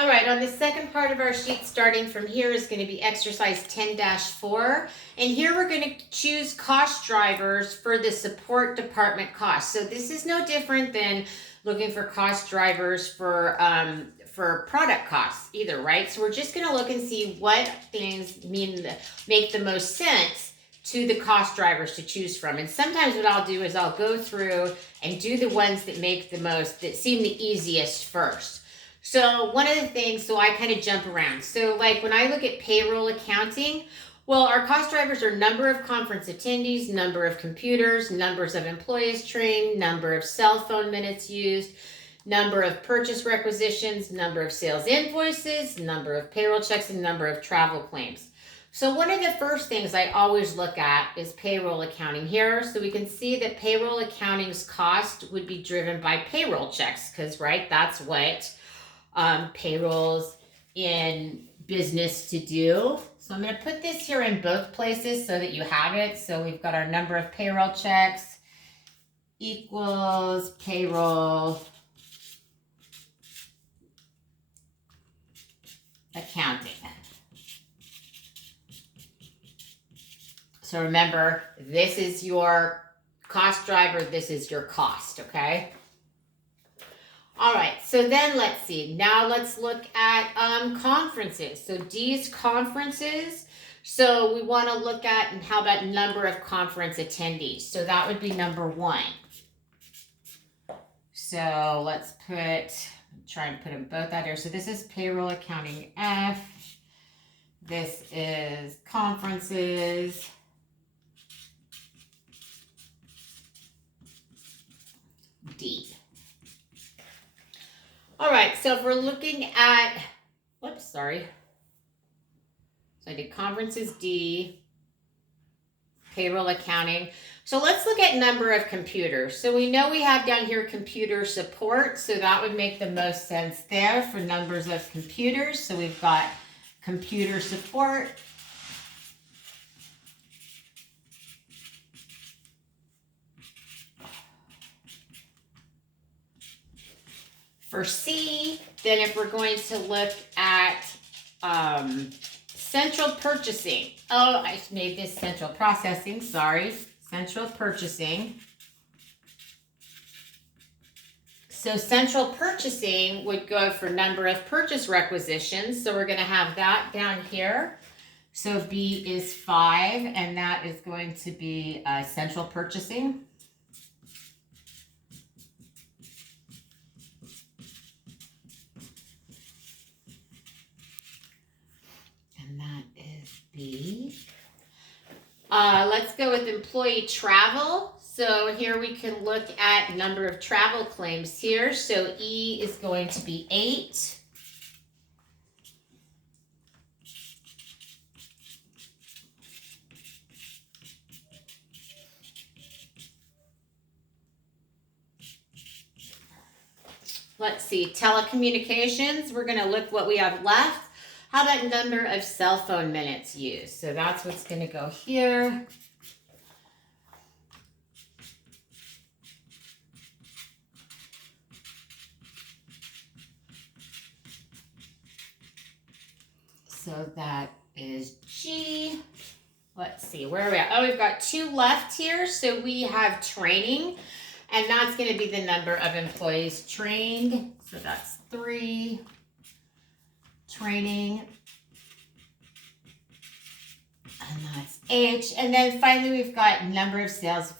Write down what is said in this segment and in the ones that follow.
All right, on the second part of our sheet, starting from here, is going to be exercise 10-4. And here we're going to choose cost drivers for the support department costs. So this is no different than looking for cost drivers for product costs either, right? So we're just going to look and see what things make the most sense to the cost drivers to choose from. And sometimes what I'll do is I'll go through and do the ones that make the most, that seem the easiest first. So one of the things, so I kind of jump around. So like when I look at payroll accounting, well, our cost drivers are number of conference attendees, number of computers, numbers of employees trained, number of cell phone minutes used, number of purchase requisitions, number of sales invoices, number of payroll checks, and number of travel claims. So one of the first things I always look at is payroll accounting here. So we can see that payroll accounting's cost would be driven by payroll checks because, right, that's what payrolls in business to do. So I'm going to put this here in both places so that you have it. So we've got our number of payroll checks equals payroll accounting. So remember, this is your cost driver, this is your cost, okay? All right, so then let's see. Now let's look at conferences. So D's conferences. So we want to look at, and how about number of conference attendees? So that would be number 1. So let's try and put them both out here. So this is payroll accounting F. This is conferences. D. All right, so if we're looking at, So I did conferences D, payroll accounting. So let's look at number of computers. So we know we have down here computer support, so that would make the most sense there for numbers of computers. So we've got computer support. For C, then if we're going to look at central purchasing. Oh, I made this central processing, sorry. Central purchasing. So central purchasing would go for number of purchase requisitions. So we're going to have that down here. So B is 5, and that is going to be central purchasing. That is B. Let's go with employee travel. So here we can look at number of travel claims here. So E is going to be 8. Let's see, telecommunications. We're going to look what we have left. How about number of cell phone minutes used? So that's what's going to go here. So that is G. Let's see, where are we at? Oh, we've got 2 left here. So we have training, and that's going to be the number of employees trained. So that's 3. Training, and that's H. And then finally we've got number of sales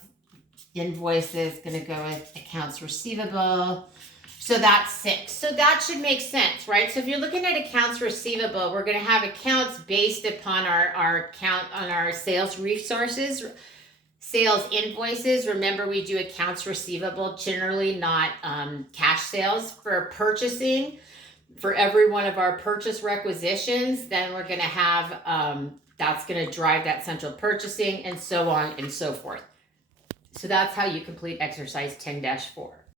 invoices, going to go with accounts receivable. So that's 6. So that should make sense, right? So if you're looking at accounts receivable, we're going to have accounts based upon our count on our sales resources, sales invoices. Remember, we do accounts receivable generally, not cash sales. For purchasing, for every one of our purchase requisitions, then we're going to have, that's going to drive that central purchasing, and so on and so forth. So that's how you complete exercise 10-4.